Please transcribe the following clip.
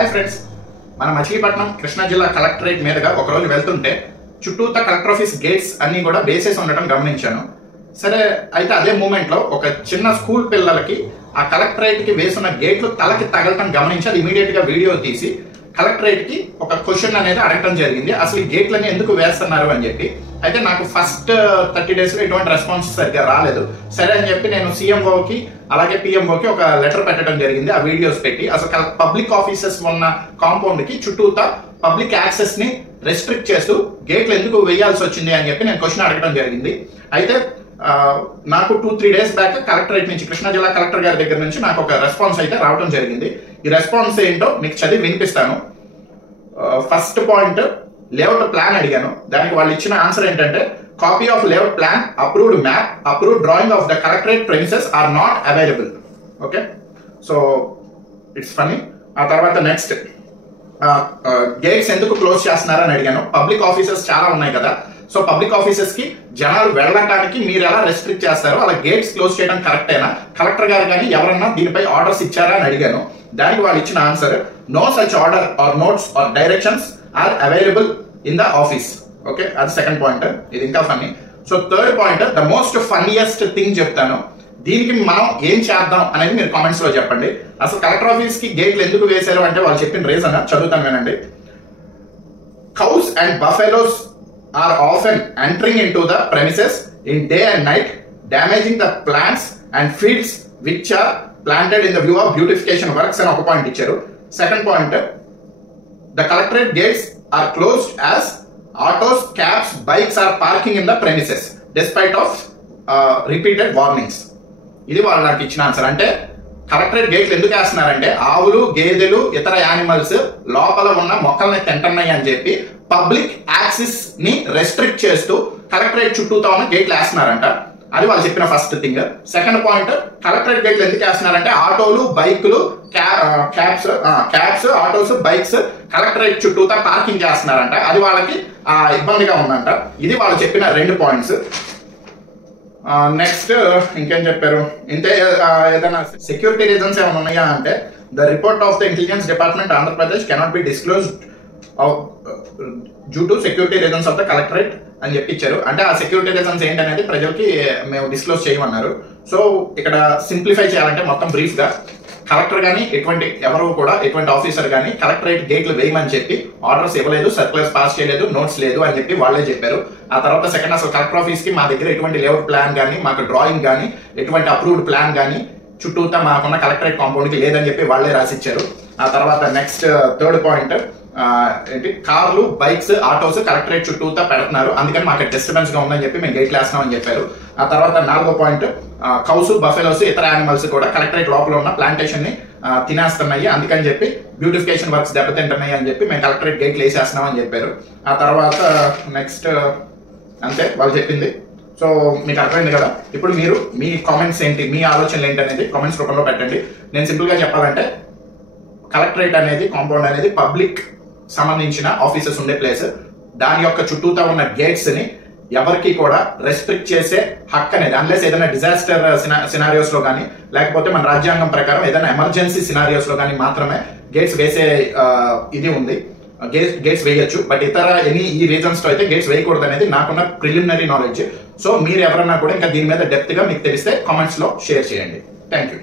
Hi friends, మన మచిలీపట్నం కృష్ణా జిల్లా collectorate మీదుగా ఒకరోజు వెళ్తుంటే చుట్టూతా కలెక్టర్ ఆఫీస్ గేట్స్ అన్ని కూడా వేసేసి ఉండటం గమనించాను. సరే, అయితే అదే మూమెంట్ లో ఒక చిన్న స్కూల్ పిల్లలకి ఆ కలెక్టరేట్ కి వేసున్న గేట్లు తలకి తగలటం గమనించి అది ఇమీడియట్ గా వీడియో తీసి కలెక్టరేట్ కి ఒక క్వశ్చన్ అనేది అడగటం జరిగింది. అసలు ఈ గేట్లని ఎందుకు వేస్తున్నారు అని చెప్పి. అయితే నాకు ఫస్ట్ 30 days లో ఎటువంటి రెస్పాన్స్ సరిగ్గా రాలేదు. సరే అని చెప్పి నేను CMOకి అలాగే PMOకి ఒక లెటర్ పెట్టడం జరిగింది, ఆ వీడియోస్ పెట్టి. అసలు పబ్లిక్ ఆఫీసెస్ ఉన్న కాంపౌండ్ కి చుట్టూతా పబ్లిక్ యాక్సెస్ ని రెస్ట్రిక్ట్ చేస్తూ గేట్లు ఎందుకు వేయాల్సి వచ్చింది అని చెప్పి నేను క్వశ్చన్ అడగడం జరిగింది. అయితే నాకు 2-3 days బ్యాక్ కలెక్టరేట్ నుంచి, కృష్ణా జిల్లా కలెక్టర్ గారి దగ్గర నుంచి నాకు ఒక రెస్పాన్స్ అయితే రావడం జరిగింది. ఈ రెస్పాన్స్ ఏంటో మీకు చదివి వినిపిస్తాను. ఫస్ట్ పాయింట్, లేఅవుట్ ప్లాన్ అడిగాను. దానికి వాళ్ళు ఇచ్చిన ఆన్సర్ ఏంటంటే, copy of layout plan, approved map, approved drawing of the collectorate premises are not available. Okay, so it's funny. ఆ తర్వాత నెక్స్ట్, గేట్స్ ఎందుకు క్లోజ్ చేస్తున్నారని అడిగాను. పబ్లిక్ ఆఫీసెస్ చాలా ఉన్నాయి కదా, సో పబ్లిక్ ఆఫీసెస్ కి జనాలు వెళ్ళడానికి మీరు ఎలా రెస్ట్రిక్ట్ చేస్తారో అలా గేట్స్ క్లోజ్ చేయడం కరెక్టేనా, కలెక్టర్ గారు కానీ ఎవరన్నా దీనిపై ఆర్డర్స్ ఇచ్చారా అని అడిగాను. దానికి వాళ్ళు ఇచ్చిన answer, no such order or notes or directions are available in the office. Okay, అది సెకండ్ పాయింట్. ఇది ఇంకా funny. So third point, the most funniest thing చెప్తాను. దీనికి మనం ఏం చేద్దాం అనేది మీరు కామెంట్స్ లో చెప్పండి. అసలు కలెక్టర్ ఆఫీస్ కి గేట్లు ఎందుకు వేశారు అంటే వాళ్ళు చెప్పిన రీజన్ చదువుతాను వినండి. Cows and buffaloes are often entering into the premises in day and night, damaging the plants and fields which are planted in the view of beautification works అని ఒక పాయింట్ ఇచ్చారు. Second point, the collectorate gates are closed as autos, cabs, bikes are parking in the premises despite of repeated warnings. ఇది వాళ్ళు నాకు ఇచ్చిన answer. అంటే collectorate గేట్లు ఎందుకు వేస్తున్నారంటే ఆవులు, గేదెలు, ఇతర యానిమల్స్ లోపల ఉన్న మొక్కల్ని తింటున్నాయి అని చెప్పి పబ్లిక్ యాక్సెస్ ని రెస్ట్రిక్ట్ చేస్తూ కలెక్టరేట్ చుట్టూతా ఉన్న గేట్లు వేస్తున్నారంట. అది వాళ్ళు చెప్పిన first thing. Second point, collectorate గేట్లు ఎందుకు వేస్తున్నారంటే ఆటోలు, బైకులు, క్యాబ్స్, ఆటోస్, బైక్స్ కలెక్టరేట్ చుట్టూతా పార్కింగ్ చేస్తున్నారంట. అది వాళ్ళకి ఇబ్బందిగా ఉందంట. ఇది వాళ్ళు చెప్పిన 2 పాయింట్స్. నెక్స్ట్ ఇంకేం చెప్పారు, ఇంతే. ఏదైనా సెక్యూరిటీ రీజన్స్ ఏమైనా ఉన్నాయా అంటే, the report of the intelligence department Andhra Pradesh cannot be disclosed due to security reasons of the collectorate అని చెప్పి ఇచ్చారు. అంటే ఆ సెక్యూరిటీ రీజన్స్ ఏంటనేది ప్రజలకి మేము డిస్క్లోజ్ చేయమన్నారు. సో ఇక్కడ సింప్లిఫై చేయాలంటే మొత్తం బ్రీఫ్ గా, కలెక్టర్ గానీ ఎటువంటి ఆఫీసర్ గానీ కలెక్టరేట్ గేట్లు వేయమని చెప్పి ఆర్డర్స్ ఇవ్వలేదు, సర్క్యులర్స్ పాస్ చేయలేదు, నోట్స్ లేదు అని చెప్పి వాళ్ళే చెప్పారు. ఆ తర్వాత సెకండ్, అసలు కలెక్టర్ ఆఫీస్ కి మా దగ్గర ఎటువంటి లేఅవుట్ ప్లాన్ గానీ, మాకు డ్రాయింగ్ గానీ, ఎటువంటి అప్రూవ్డ్ ప్లాన్ గానీ చుట్టూతా మాకున్న కలెక్టరేట్ కాంపౌండ్ కి లేదని చెప్పి వాళ్ళే రాసిచ్చారు. ఆ తర్వాత నెక్స్ట్ థర్డ్ పాయింట్ ఏంటి, కార్లు, బైక్స్, ఆటోస్ కలెక్టరేట్ చుట్టూతా పెడుతున్నారు, అందుకని మాకు డిస్టర్బెన్స్ గా ఉందని చెప్పి మేము గేట్లు వేస్తున్నామని చెప్పారు. ఆ తర్వాత 4వ పాయింట్, కౌస్, బఫెలోస్, ఇతర యానిమల్స్ కూడా కలెక్టరేట్ లోపల ఉన్న ప్లాంటేషన్ ని తినేస్తున్నాయి, అందుకని చెప్పి బ్యూటిఫికేషన్ వర్క్స్ దెబ్బతింటున్నాయి అని చెప్పి మేము కలెక్టరేట్ గేట్లు వేసేస్తున్నాం అని చెప్పారు. ఆ తర్వాత నెక్స్ట్ అంతే వాళ్ళు చెప్పింది. సో మీకు అర్థమైంది కదా. ఇప్పుడు మీరు మీ కామెంట్స్ ఏంటి, మీ ఆలోచనలు ఏంటి అనేది కామెంట్స్ రూపంలో పెట్టండి. నేను సింపుల్ గా చెప్పాలంటే, కలెక్టరేట్ అనేది కాంపౌండ్ అనేది పబ్లిక్ సంబంధించిన ఆఫీసెస్ ఉండే ప్లేస్. దాని యొక్క చుట్టూతా ఉన్న గేట్స్ ని ఎవరికి కూడా రెస్ట్రిక్ట్ చేసే హక్కు అనేది, అన్లెస్ ఏదైనా డిజాస్టర్ సినారియోస్ లో కానీ, లేకపోతే మన రాజ్యాంగం ప్రకారం ఏదైనా ఎమర్జెన్సీ సినారియోస్ లో కానీ మాత్రమే గేట్స్ వేసే ఇది ఉంది. గేట్స్ వేయొచ్చు, బట్ ఇతర ఈ రీజన్స్ తో అయితే గేట్స్ వేయకూడదు అనేది నాకున్న ప్రిలిమినరీ నాలెడ్జ్. సో మీరు ఎవరన్నా కూడా ఇంకా దీని మీద డెప్త్ గా మీకు తెలిస్తే కామెంట్స్ లో షేర్ చేయండి. Thank you.